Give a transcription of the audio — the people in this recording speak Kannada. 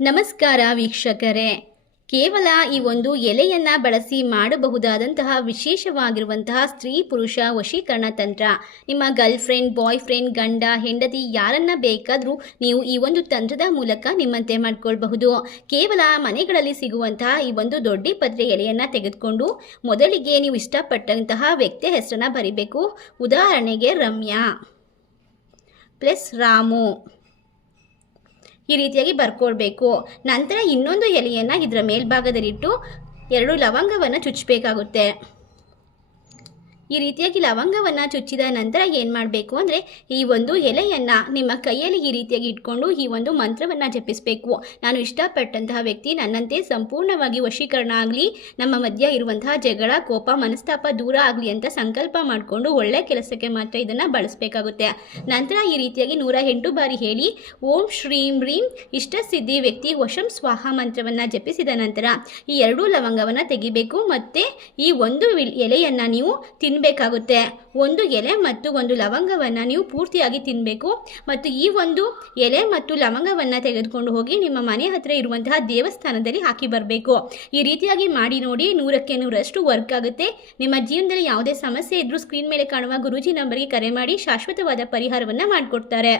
ನಮಸ್ಕಾರ ವೀಕ್ಷಕರೇ. ಕೇವಲ ಈ ಒಂದು ಎಲೆಯನ್ನು ಬಳಸಿ ಮಾಡಬಹುದಾದಂತಹ ವಿಶೇಷವಾಗಿರುವಂತಹ ಸ್ತ್ರೀ ಪುರುಷ ವಶೀಕರಣ ತಂತ್ರ. ನಿಮ್ಮ ಗರ್ಲ್ ಫ್ರೆಂಡ್, ಬಾಯ್ ಫ್ರೆಂಡ್, ಗಂಡ, ಹೆಂಡತಿ ಯಾರನ್ನ ಬೇಕಾದರೂ ನೀವು ಈ ಒಂದು ತಂತ್ರದ ಮೂಲಕ ನಿಮ್ಮಂತೆ ಮಾಡ್ಕೊಳ್ಬಹುದು. ಕೇವಲ ಮನೆಗಳಲ್ಲಿ ಸಿಗುವಂತಹ ಈ ಒಂದು ದೊಡ್ಡ ಪತ್ರೆ ಎಲೆಯನ್ನು ತೆಗೆದುಕೊಂಡು ಮೊದಲಿಗೆ ನೀವು ಇಷ್ಟಪಟ್ಟಂತಹ ವ್ಯಕ್ತಿಯ ಹೆಸರನ್ನು ಬರಿಬೇಕು. ಉದಾಹರಣೆಗೆ ರಮ್ಯಾ ಪ್ಲಸ್ ರಾಮು, ಈ ರೀತಿಯಾಗಿ ಬರ್ಕೊಳ್ಬೇಕು. ನಂತರ ಇನ್ನೊಂದು ಎಲೆಯನ್ನು ಇದರ ಮೇಲ್ಭಾಗದಲ್ಲಿಟ್ಟು 2 ಲವಂಗವನ್ನು ಚುಚ್ಚಬೇಕಾಗುತ್ತೆ. ಈ ರೀತಿಯಾಗಿ ಲವಂಗವನ್ನು ಚುಚ್ಚಿದ ನಂತರ ಏನು ಮಾಡಬೇಕು ಅಂದರೆ ಈ ಒಂದು ಎಲೆಯನ್ನು ನಿಮ್ಮ ಕೈಯಲ್ಲಿ ಈ ರೀತಿಯಾಗಿ ಇಟ್ಕೊಂಡು ಈ ಒಂದು ಮಂತ್ರವನ್ನು ಜಪಿಸಬೇಕು. ನಾನು ಇಷ್ಟಪಟ್ಟಂತಹ ವ್ಯಕ್ತಿ ನನ್ನಂತೆ ಸಂಪೂರ್ಣವಾಗಿ ವಶೀಕರಣ ಆಗಲಿ, ನಮ್ಮ ಮಧ್ಯ ಇರುವಂತಹ ಜಗಳ, ಕೋಪ, ಮನಸ್ತಾಪ ದೂರ ಆಗಲಿ ಅಂತ ಸಂಕಲ್ಪ ಮಾಡಿಕೊಂಡು ಒಳ್ಳೆ ಕೆಲಸಕ್ಕೆ ಮಾತ್ರ ಇದನ್ನು ಬಳಸಬೇಕಾಗುತ್ತೆ. ನಂತರ ಈ ರೀತಿಯಾಗಿ 108 ಬಾರಿ ಹೇಳಿ ಓಂ ಶ್ರೀಂ ರೀಂ ಇಷ್ಟಸಿದ್ಧಿ ವ್ಯಕ್ತಿ ವಶಂ ಸ್ವಾಹ ಮಂತ್ರವನ್ನು ಜಪಿಸಿದ ನಂತರ ಈ 2 ಲವಂಗವನ್ನು ತೆಗಿಬೇಕು. ಮತ್ತು ಈ ಒಂದು ಎಲೆಯನ್ನು ನೀವು ತಿನ್ನಬೇಕಾಗುತ್ತೆ. 1 ಎಲೆ ಮತ್ತು 1 ಲವಂಗವನ್ನು ನೀವು ಪೂರ್ತಿಯಾಗಿ ತಿನ್ನಬೇಕು. ಮತ್ತು ಈ ಒಂದು ಎಲೆ ಮತ್ತು ಲವಂಗವನ್ನು ತೆಗೆದುಕೊಂಡು ಹೋಗಿ ನಿಮ್ಮ ಮನೆ ಹತ್ತಿರ ಇರುವಂತಹ ದೇವಸ್ಥಾನದಲ್ಲಿ ಹಾಕಿ ಬರಬೇಕು. ಈ ರೀತಿಯಾಗಿ ಮಾಡಿ ನೋಡಿ, 100ಕ್ಕೆ 100ರಷ್ಟು ವರ್ಕ್ ಆಗುತ್ತೆ. ನಿಮ್ಮ ಜೀವನದಲ್ಲಿ ಯಾವುದೇ ಸಮಸ್ಯೆ ಇದ್ದರೂ ಸ್ಕ್ರೀನ್ ಮೇಲೆ ಕಾಣುವ ಗುರೂಜಿ ನಂಬರ್ಗೆ ಕರೆ ಮಾಡಿ ಶಾಶ್ವತವಾದ ಪರಿಹಾರವನ್ನು ಮಾಡಿಕೊಡ್ತಾರೆ.